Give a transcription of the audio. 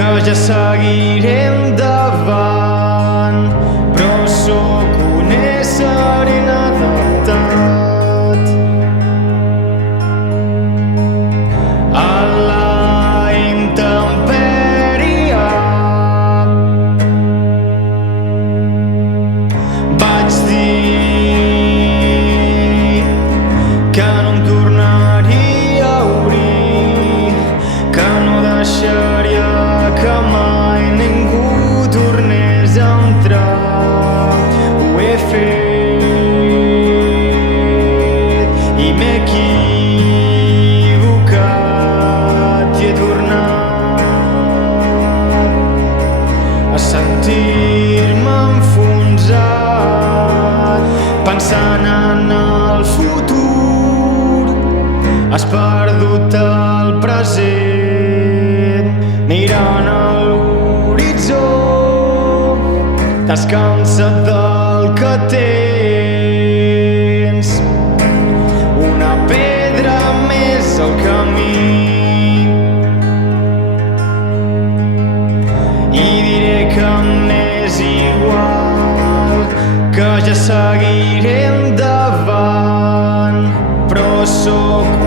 que ja seguiré endavant, però sóc un ésser inadaptat a la intempèrie. Vaig dir que no em tornaria a obrir, que no deixaria que mai ningú tornés a entrar. Ho he fet i m'he equivocat i he tornat a sentir-me enfonsat, pensant en el futur. Has perdut el present mirant a l'horitzó, t'has cansat del que tens, una pedra més al camí, i diré que m'és igual, que ja seguiré endavant, però sóc